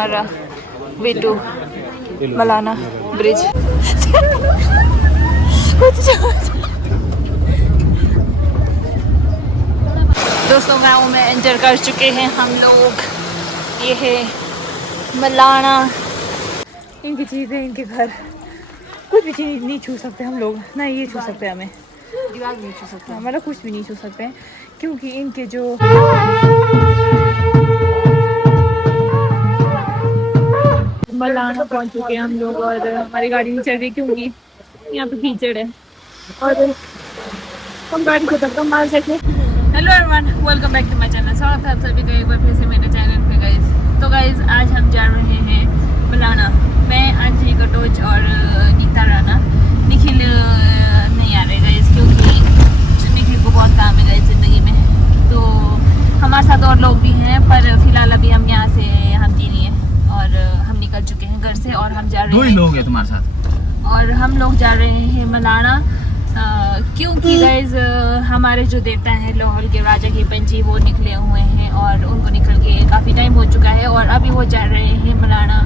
हमारा way to Malana bridge. दोस्तों गाँव में एंटर कर चुके हैं हम लोग। ये है मलाना। इनकी चीज़ें, इनके घर, कुछ भी चीज़ नहीं छू सकते हम लोग, ना ये छू सकते हमें, दीवार नहीं छू सकते, मतलब कुछ भी नहीं छू सकते हैं क्योंकि इनके जो मलाना पहुंच चुके हैं हम लोग और हमारी गाड़ी नहीं चल रही क्योंकि यहाँ पे कीचड़ है और हम गाड़ी को धक्का मार सके। Hello everyone, welcome back to my channel. स्वागत है आप सभी का एक बार फिर से मेरे चैनल पे गाइस। तो गाइस आज हम जा रहे हैं मलाना। मैं अंजलि कटोच और नीता राणा। निखिल नहीं आ रहे गाइस क्योंकि निखिल को बहुत काम है गाइस ज़िंदगी में। तो हमारे साथ और लोग भी हैं पर फिलहाल अभी हम यहाँ से हम तीन ही हैं और हम निकल चुके हैं घर से और हम जा रहे हैं। 2 ही लोग हैं तुम्हारे साथ और हम लोग जा रहे हैं मलाना क्योंकि गाइज हमारे जो देवता हैं लाहौल के राजा के पंची वो निकले हुए हैं और उनको निकल के काफ़ी टाइम हो चुका है और अभी वो जा रहे हैं मलाना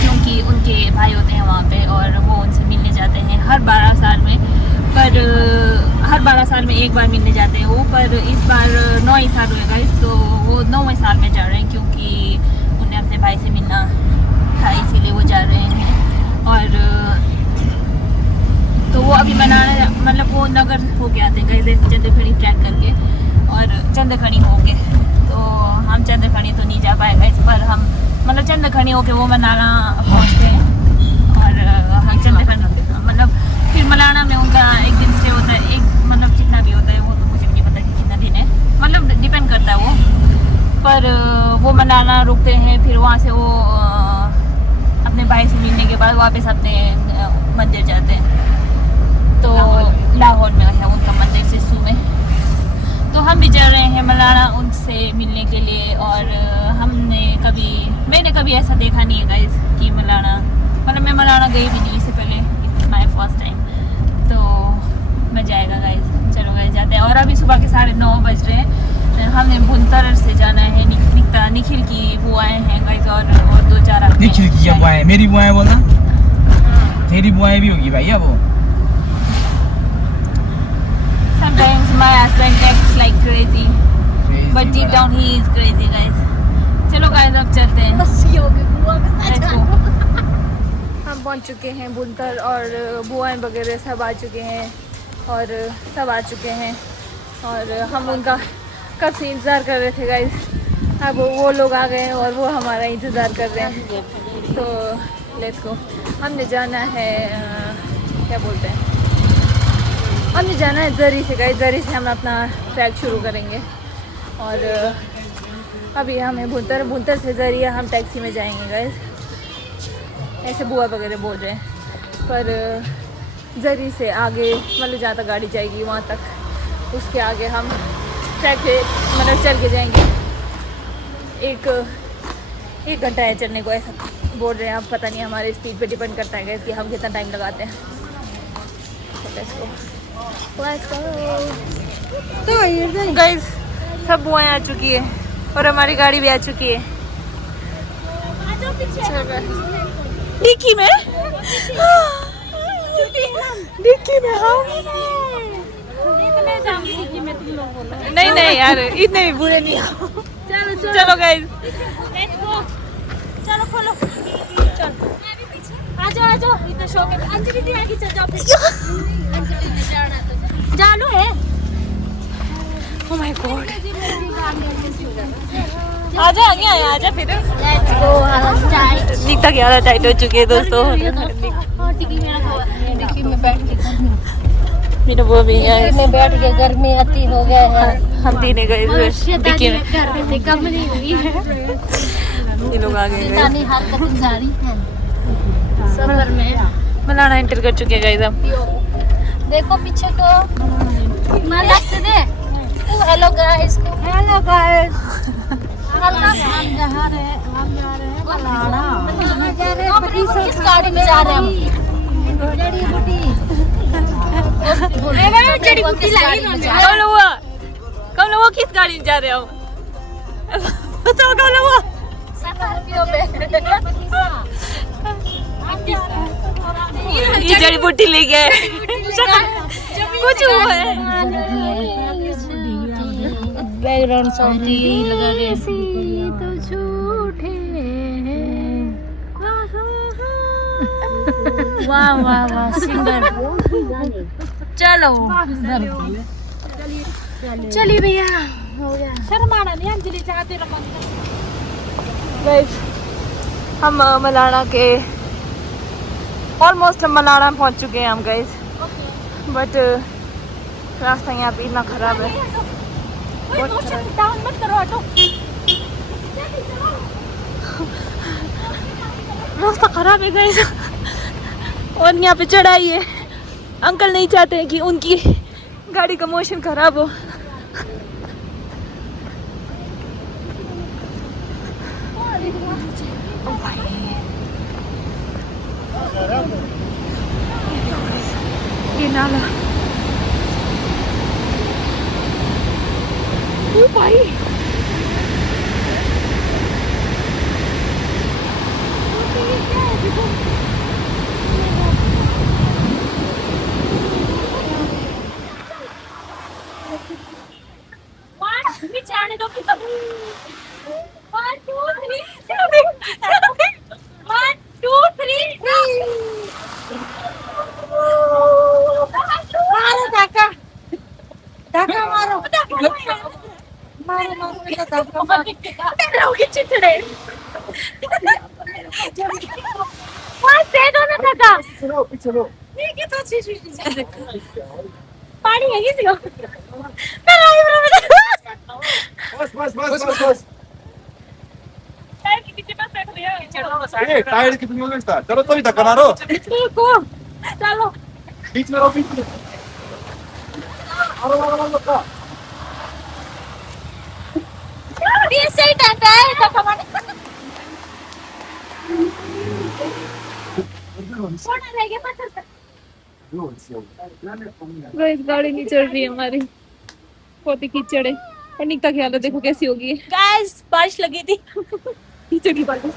क्योंकि उनके भाई होते हैं वहाँ पे और वो उनसे मिलने जाते हैं हर 12 साल में। पर हर 12 साल में एक बार मिलने जाते हैं वो, पर इस बार 9 ही साल हुए गाइज, तो वो 9वें साल में जा रहे हैं क्योंकि उन्हें अपने भाई से मिलना था इसीलिए वो जा रहे हैं। और तो वो अभी मनाना मतलब वो नगर होके आते हैं कहीं चंद्रखड़ी ट्रैक करके और चंद्रखड़ी होके, तो हम चंद्रखड़ी तो नहीं जा पाएगा इस पर हम मतलब चंद्रखड़ी होके वो मनाना पहुँचते हैं और हम चंद्रखड़ी मतलब फिर मलाना में उनका एक दिन स्टे होता है, एक मतलब जितना भी होता है वो तो मुझे नहीं पता कि कितना दिन है, मतलब डिपेंड करता है वो। पर वो मलाना रुकते हैं फिर वहाँ से वो अपने भाई से मिलने के बाद वापस अपने मंदिर जाते हैं। तो लाहौर में है उनका मंदिर सिस्सू में। तो हम भी जा रहे हैं मलाना उनसे मिलने के लिए और मैंने कभी ऐसा देखा नहीं है गाइस कि मलाना मतलब मैं मलाना गई भी नहीं इससे पहले, इट्स माय फर्स्ट टाइम। तो मजा आएगा गाइस, चलो गाइस जाते हैं। और अभी सुबह के 9:30 बज रहे हैं। हमने भुंतर से जाना है, निखिल की बुआएं हैं गाइस और 2-4 निखिल की बुआएं, मेरी बुआएं बोलना, तेरी बुआएं भी होगी भैया वो। Sometimes my husband acts like crazy, but deep down he is crazy, guys. चलो guys अब चलते हैं। Let's go। हम पहुंच चुके हैं बुंतर और बुआएं वगैरह सब आ चुके हैं और सब आ चुके हैं और हम उनका कब से इंतज़ार कर रहे थे गाइस। अब वो लोग आ गए हैं और वो हमारा इंतज़ार कर रहे हैं। तो लेट्स गो। हमने जाना है क्या बोलते हैं, हमने जाना है जरी से गाइस। जरी से हम अपना ट्रैक शुरू करेंगे और अभी हमें भुंतर से जरी हम टैक्सी में जाएंगे गाइस, ऐसे बुआ वगैरह बोल रहे हैं। पर जरी से आगे मतलब जहाँ तक गाड़ी जाएगी वहाँ तक, उसके आगे हम ट्रैक पे मतलब चल के जाएंगे। एक घंटा है चलने को ऐसा बोल रहे हैं। अब पता नहीं हमारे स्पीड पे डिपेंड करता है गाइस कि हम कितना टाइम लगाते हैं। तो गाइस सब बुआएं आ चुकी है और हमारी गाड़ी भी आ चुकी है डिक्की में। डिक्की में हम नहीं यार इतने भी बुरे नहीं हो। चलो गाइस चलो खोलो, चलो आ जाओ इतना शौक है। अंजलि दी आगे चल जाओ, अंजलि ने जाना तो जानो है। ओह माय गॉड, आजा फिर। Let's go. टाइट निकता की हालत टाइट हो चुकी है दोस्तों। डिक्की में बैठ के मेरा वो भी है, में बैठ के गर्मी अति हो गया है। हम तीन गए डिक्की में, गर्मी कम नहीं हुई है। ये लोग आ गए तानी हरकत जारी है सफर में। मलाना एंटर कर चुके हैं गाइस हम। देखो पीछे को माला से दे। Hello guys, hello guys. हम जा रहे हैं मलाना। किस गाड़ी में जा रहे हैं हम? जड़ी बूटी। जड़ी बूटी लाई। कब लोग किस गाड़ी में जा रहे हो? ये जड़ी बूटी ले गए कुछ हुआ है। बैकग्राउंड साउंड यही लगा रहे तो झूठे वाह वाह वाह सिंगर। चलो चलिए भैया हो गया। शर्माना नहीं अंजलि चाहते गाइस हम मलाना के ऑलमोस्ट हम मलाना पहुंच चुके हैं हम गाइस, बट रास्ता यहाँ पे इतना खराब है, बहुत खराब है। रास्ता खराब है गाइस और यहाँ पे चढ़ाई है। अंकल नहीं चाहते हैं कि उनकी गाड़ी का मोशन खराब हो। ये नाला ओ भाई पानी है किसी को बस टायर कितने में está चलो तो धक्का मारो चलो बीच में रहो बीच में मारो ये सही टाटा है धक्का मारने सोना रह गया पत्थर पे। गाइस गाड़ी नहीं चल रही है हमारी, बहुत ही कीचड़ है। और निकता ख्याल है देखो कैसी होगी। गाइस बारिश लगी थी कीचड़ की बारिश।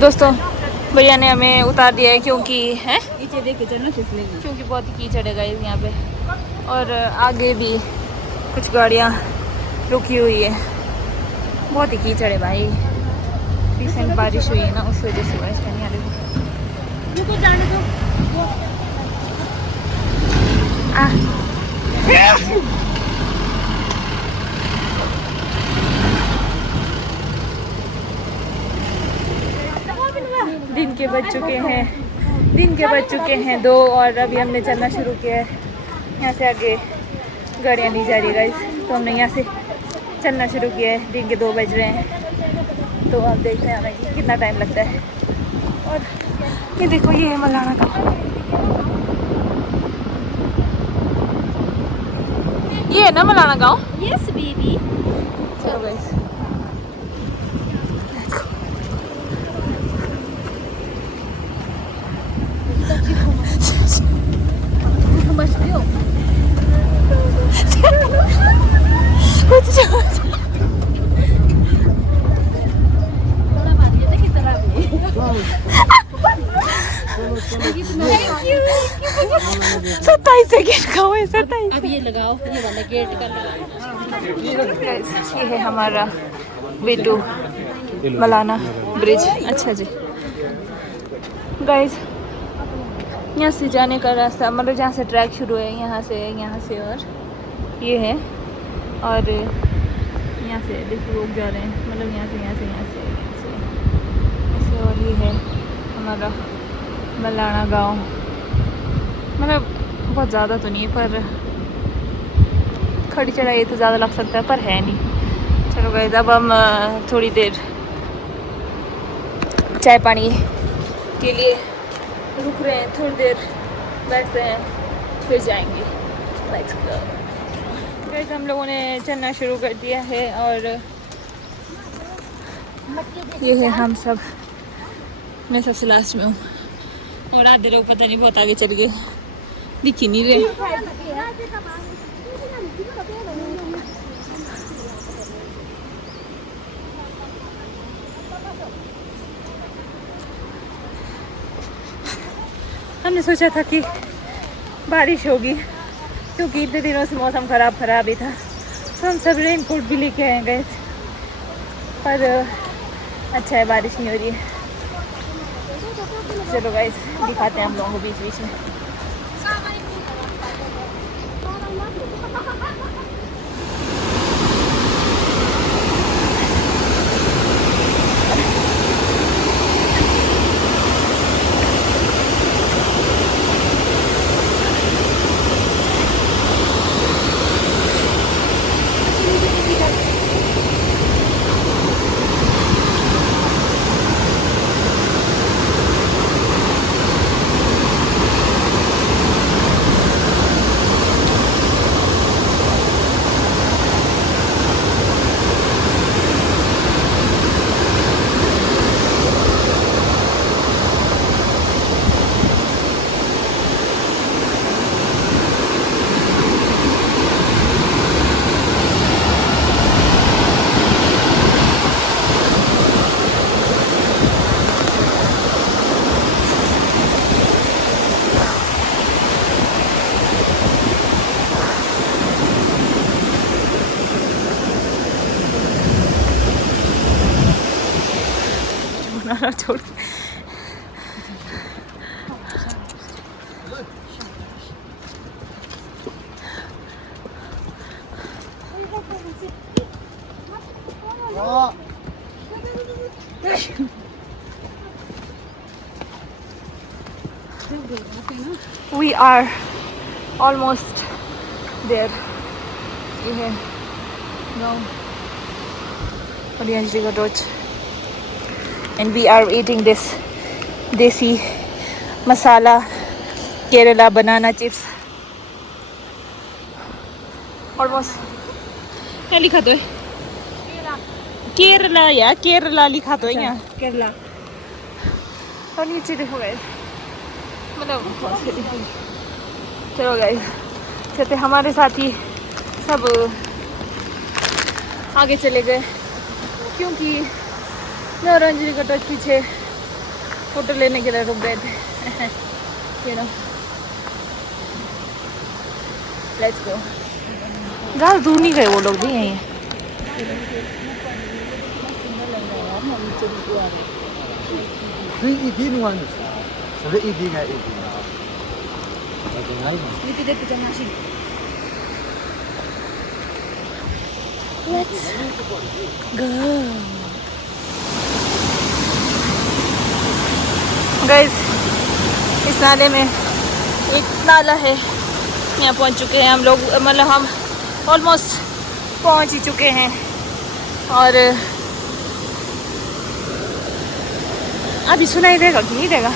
दोस्तों भैया ने हमें उतार दिया है क्योंकि है नीचे देखे चलना फिसलेगी, क्योंकि बहुत ही कीचड़ है गाइस यहाँ पे। और आगे भी कुछ गाड़ियाँ रुकी हुई है, बहुत ही कीचड़ है भाई। रिसेंट बारिश हुई है ना, उस वजह से बारिश नहीं आ रही। रुको जाने दो। दिन के बज चुके हैं 2 और अभी हमने चलना शुरू किया है। यहाँ से आगे गाड़ियाँ नहीं जा रही गाइस, तो हमने यहाँ से चलना शुरू किया है। दिन के 2 बज रहे हैं, तो आप देखते हैं हमें कि कितना टाइम लगता है। और ये देखो ये है मलाना का, ये है ना मलाना गाँव। Yes baby. चलो गाइस सत्ताईस सेकेंड का हुआ है, 27। अब ये लगाओ, ये वाला गेट का ये है हमारा बेटू मलाना ब्रिज। अच्छा जी गाइस, यहाँ से जाने का रास्ता मतलब जहाँ से ट्रैक शुरू है, यहाँ से और ये है। और यहाँ से देखो लोग जा रहे हैं, मतलब यहाँ से ऐसे। और ये है हमारा मलाना गांव। मतलब बहुत ज़्यादा तो नहीं है, पर खड़ी चढ़ाई तो ज़्यादा लग सकता है, पर है नहीं। चलो गाइस अब हम थोड़ी देर चाय पानी के लिए रुक रहे हैं, थोड़ी देर बैठते हैं, फिर जाएंगे। लेट्स गो गाइस, हम लोगों ने चलना शुरू कर दिया है और ये है हम सब, मैं सबसे लास्ट में हूँ और आधे लोग पता नहीं बहुत आगे चल गए, दिख ही नहीं रहे। हमने सोचा था कि बारिश होगी क्योंकि इतने दिनों से मौसम ख़राब ही था, तो हम सब रेन कोट भी लेके आए गए, पर अच्छा है बारिश नहीं हो रही है। चलो गाइस दिखाते हैं हम लोगों को बीच बीच में। छोड़ We are almost there. ये है गाँव Oriental Godot. And we are eating this desi masala Kerala banana chips. Almost. क्या लिखा तो है? केरला यार, केरला लिखा तो है यहाँ। केरला। और नीचे देखो गाइस, मतलब चलो गाइस, कहते हमारे साथी सब आगे चले गए क्योंकि मैं और अंजलि का टच पीछे फोटो लेने के लिए रुक गए थे। You know, let's go. ज़्यादा दूर नहीं गए वो लोग भी यहीं। Let's go. गाइस, इस नाले में एक नाला है, यहाँ पहुँच चुके हैं हम लोग, मतलब हम ऑलमोस्ट पहुँच ही चुके हैं। और अभी सुनाई देगा कि नहीं देगा?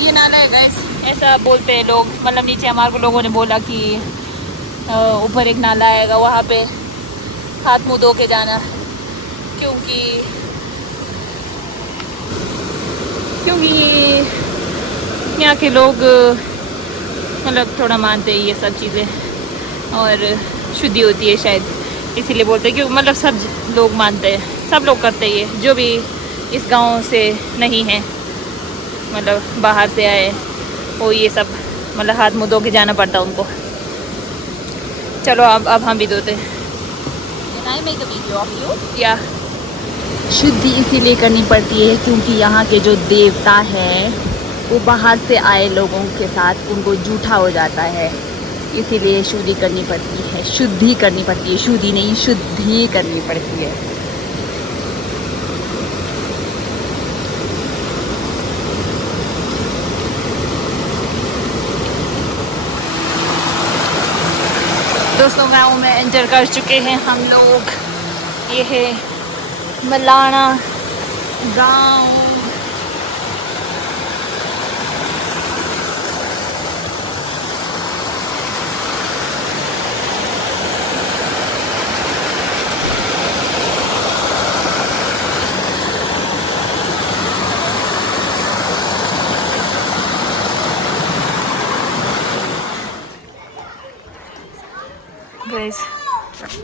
ये नाला है गाइस, ऐसा बोलते हैं लोग, मतलब नीचे हमारे को लोगों ने बोला कि ऊपर एक नाला आएगा, वहाँ पे हाथ मुँह धो के जाना, क्योंकि यहाँ के लोग मतलब थोड़ा मानते हैं ये सब चीज़ें और शुद्धि होती है शायद, इसीलिए बोलते हैं। क्योंकि मतलब सब लोग मानते हैं, सब लोग करते हैं ये, जो भी इस गांव से नहीं है, मतलब बाहर से आए वो ये सब मतलब हाथ मुँह धो के जाना पड़ता है उनको। चलो अब हम भी धोते हैं। या शुद्धि इसीलिए करनी पड़ती है क्योंकि यहाँ के जो देवता हैं वो बाहर से आए लोगों के साथ उनको जूठा हो जाता है, इसीलिए शुद्धि करनी पड़ती है, शुद्धि करनी पड़ती है, शुद्धि नहीं शुद्धि करनी पड़ती है। दोस्तों गाँव में एंटर कर चुके हैं हम लोग, ये है मलाना गाँव।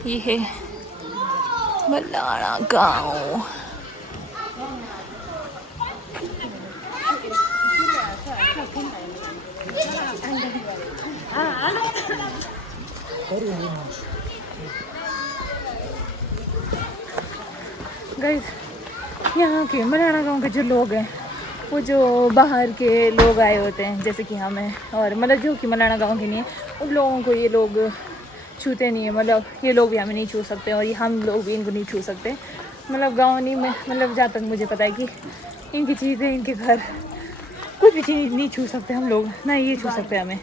ये है मलाना गांव। गाइस यहाँ के मलाना गांव के जो लोग हैं वो जो बाहर के लोग आए होते हैं जैसे कि हम हैं, और मतलब जो कि मलाना गांव के नहीं है उन लोगों को ये लोग छूते नहीं है। मतलब ये लोग भी हमें नहीं छू सकते और ये हम लोग भी इनको नहीं छू सकते। मतलब गाँव नहीं में मतलब जहाँ तक मुझे पता है कि इनकी चीज़ें इनके घर कुछ भी चीज़ नहीं छू सकते हम लोग, ना ये छू सकते हमें,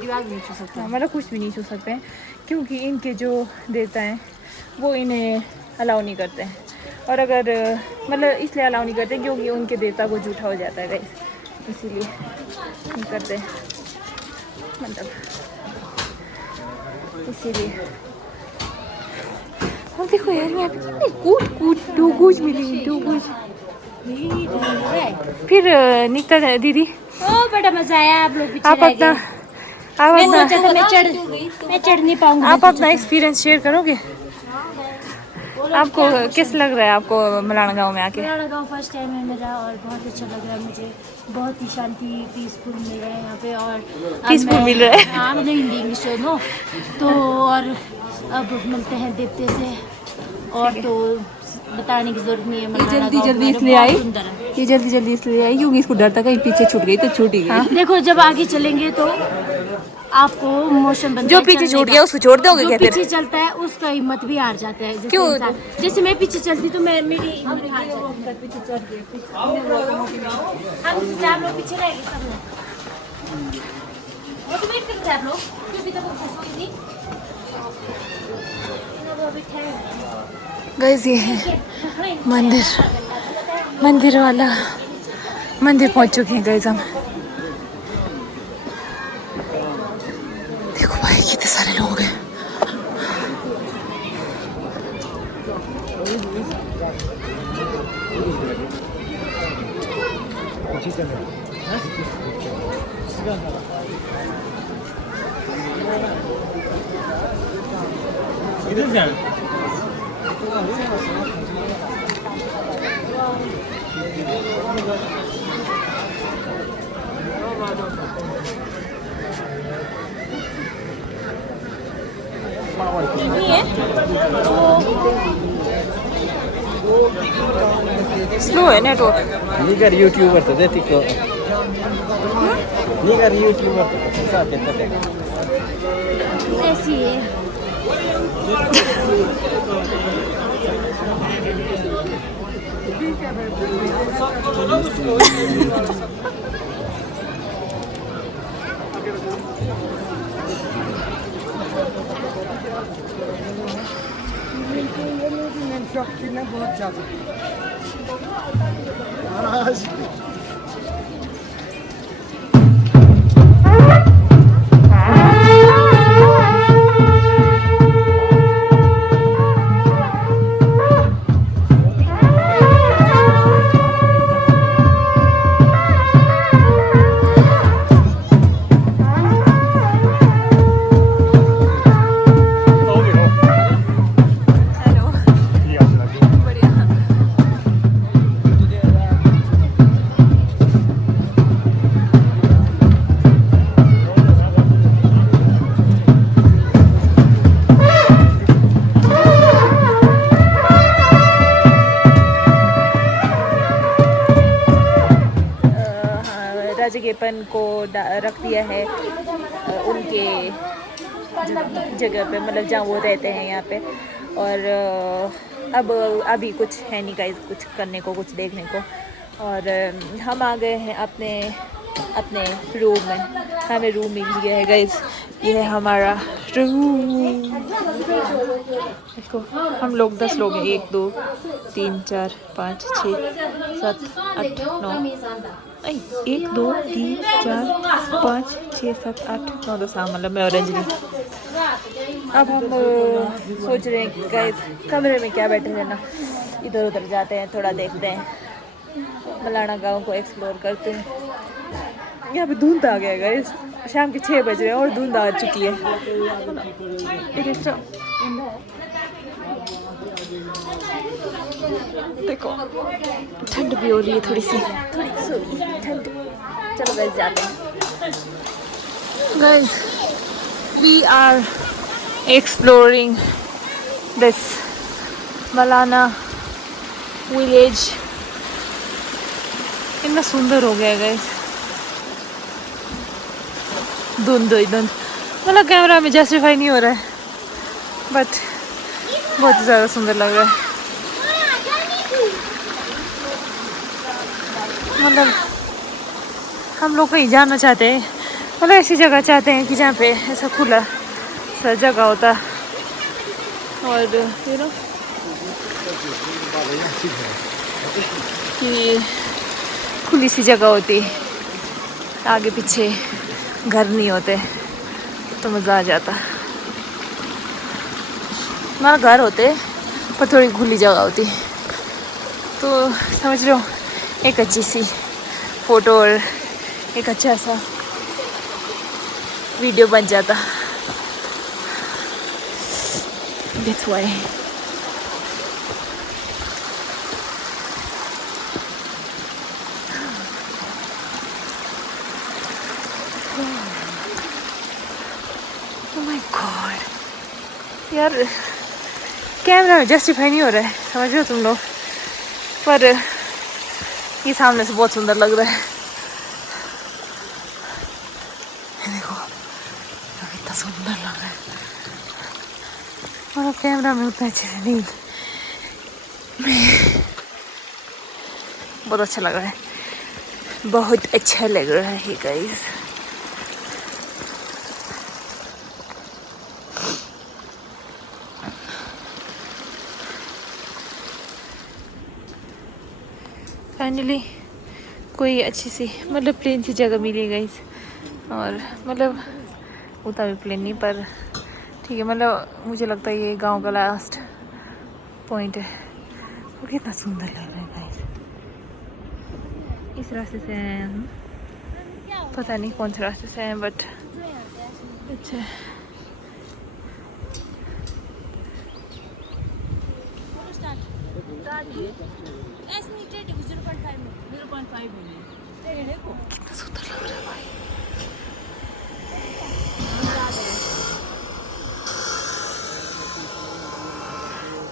दिमाग नहीं छू सकते, मतलब कुछ भी नहीं छू सकते हैं क्योंकि इनके जो देवता हैं वो इन्हें अलाउ नहीं करते हैं। और अगर मतलब इसलिए अलाउ नहीं करते क्योंकि उनके देवता को झूठा हो जाता है गाइस, इसीलिए नहीं करते मतलब इसीलिए। और देखो यार यहाँ पे कूद डूगूज मिली डूगूज। फिर निकता है दीदी। ओ बड़ा मजा आया, आप लोग पीछे आप रह अपना गए। मैं सोचा था मैं चढ़ नहीं पाऊंगी। आप अपना एक्सपीरियंस शेयर करोगे? आपको किस लग रहा है आपको मलाना गांव में आके? मलाना गांव फर्स्ट टाइम है मेरा और बहुत अच्छा लग रहा है मुझे। बहुत ही शांति पीसफुल मिल रहा है यहाँ पे। और पीसफुल मिल रहा है? हाँ मतलब हिंदी इंग्लिश नो तो। और अब मिलते हैं देवते से और तो बताने की जरूरत नहीं है। मलाना गांव जल्दी हमारा इसलिए बहुत आई सुंदर है। ये जल्दी इसलिए आई क्योंकि इसको डर था कहीं पीछे छूट गई तो छूट ही गई। देखो जब आगे चलेंगे तो आपको मोशन बनता जो है पीछे चलने छूट का। गया उसको छोड़ दोगे जो क्या फिर? पीछे चलता है उसका हिम्मत भी हार जाता है। जैसे क्यों? इंसान जैसे मैं पीछे चलती तो मैं मेरी हिम्मत हार जाती है। पीछे चल के हम सोचे आप लोग पीछे रह गए सब लोग। वो तो वेट करते हैं आप लोग क्योंकि तो वो खुश थी वो अभी ठहर। गाइस ये है मंदिर वाला मंदिर पहुंच चुके हैं गाइस हम। देखो भाई कितने सारे लोग हैं। इधर से स्लो है नेटवर्क। निगर यूट्यूबर तो देती को निगर यूट्यूबर तो साथ देते ऐसी है। बहुत ज्यादा राजगेपन को रख दिया है उनके जगह पे, मतलब जहाँ वो रहते हैं यहाँ पे। और अब अभी कुछ है नहीं गाइस, कुछ करने को, कुछ देखने को। और हम आ गए हैं अपने रूम में। हमें रूम मिल गया है गाइस, ये है हमारा रूम। देखो हम लोग 10 लोग हैं, 1 2 3 4 5 6 7 8 9 1 2 3 4 5 6 7 8 9 10 मतलब मैं और अंजलि। अब हम सोच रहे हैं कि गाइस कमरे में क्या बैठे रहना, इधर उधर जाते हैं, थोड़ा देखते हैं, मलाना गांव को एक्सप्लोर करते हैं। यहाँ पे धुंध आ गया गाइस, शाम के 6 बज रहे हैं और धुंध आ चुकी है। देखो ठंड भी हो रही है थोड़ी सी ठंड। चलो गाइस जाते हैं। Guys we are exploring this Malana village. इतना सुंदर हो गया है गाइस। धुंध मतलब कैमरा में जस्टिफाई नहीं हो रहा है बट बहुत ही ज़्यादा सुंदर लग रहा है। मतलब हम लोग कहीं जाना चाहते हैं, मतलब ऐसी जगह चाहते हैं कि जहाँ पे ऐसा खुला सा जगह होता और यू नो कि खुली सी जगह होती, आगे पीछे घर नहीं होते तो मज़ा आ जाता। हमारा घर होते पर थोड़ी खुली जगह होती तो समझ रहे हो एक अच्छी सी फ़ोटो और एक अच्छा सा वीडियो बन जाता। That's why. Oh my God. यार कैमरा में जस्टिफाई नहीं हो रहा है, समझ रहे हो तुम लोग, पर ये सामने से बहुत सुंदर लग रहा है। देखो कितना सुंदर लग रहा है और कैमरा में उतना अच्छे से नहीं। बहुत अच्छा लग रहा है, बहुत अच्छा लग रहा है गाइस। फाइनली कोई अच्छी सी मतलब प्लेन सी जगह मिली गाइस। और मतलब उतना भी प्लेन नहीं पर ठीक है, मतलब मुझे लगता है ये गांव का लास्ट पॉइंट है। और कितना सुंदर लग रहा है गाइस। इस रास्ते से आए हैं हम, पता नहीं कौन से रास्ते से हैं बट अच्छा। कितना सुंदर लग रहा है भाई।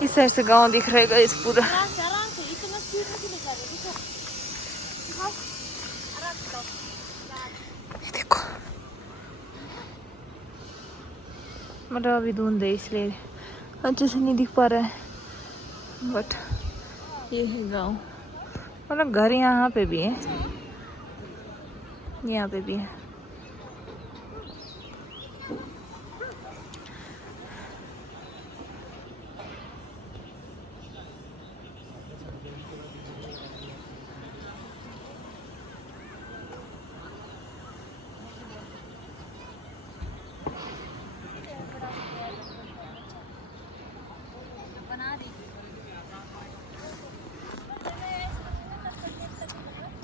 इस साइड से गांव दिख रहेगा इस पूरा। देखो मतलब अभी धुंध है इसलिए अच्छे से नहीं दिख पा रहा है बट ये है गांव। मतलब घर यहाँ पे भी है, यहाँ पे भी है।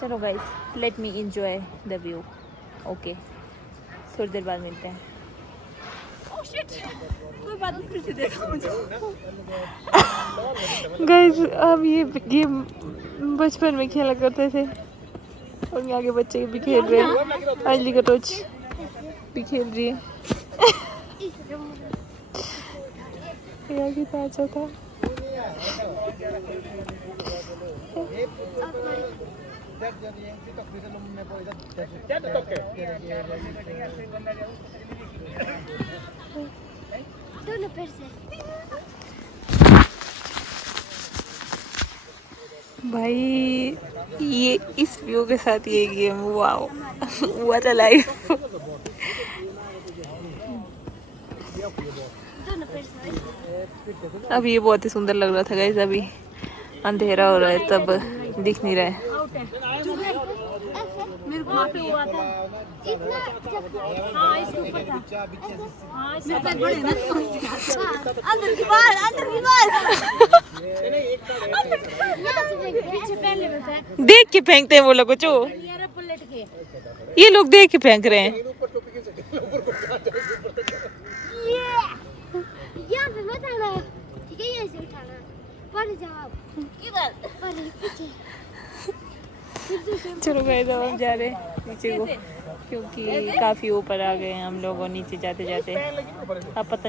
चलो guys let me enjoy the view. Okay थोड़ी देर बाद मिलते हैं। ओह शिट, कोई बात नहीं, फिर से देखो मुझे। गाइस अब ये गेम बचपन में खेला करते थे और यहाँ के बच्चे भी खेल रहे हैं। अंजलि का टोच भी खेल रही है। यहाँ कितना अच्छा था। भाई ये इस व्यू के साथ ये game wow what a life. अब ये बहुत ही सुंदर लग रहा था गाइस। अभी अंधेरा हो रहा है तब दिख नहीं रहा है। मेरे को वहाँ पे हुआ था हाँ इसके ऊपर था हाँ इसके बड़े ना अंदर की बाल पीछे पहले में था। देख के फेंकते हैं वो लोग जो ये पलट के ये लोग देख के फेंक रहे हैं। यहाँ पे मत आना ठीक है, ये किधर चलो गए तो हम जा रहे हैं नीचे को, क्योंकि काफ़ी ऊपर आ गए हैं हम लोग और नीचे जाते जाते अब पता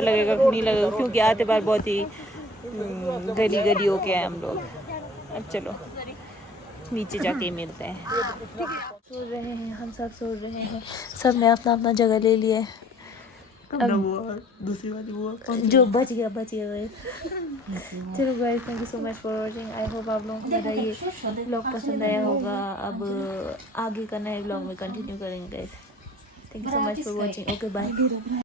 लगेगा कि नहीं लगेगा, क्योंकि आते बार बहुत ही गली होके आए हम लोग। अब चलो नीचे जाके मिलते हैं। सो रहे हैं हम, सब सो रहे हैं, सब ने अपना अपना जगह ले लिया है। दूसरी बात वो जो बच गया भाई। चलो guys, thank you so much for watching. I hope आप लोगों को मेरा ये ब्लॉग पसंद आया होगा। अब आगे का नए ब्लॉग में कंटिन्यू करेंगे guys. Thank you so much for watching. Okay bye.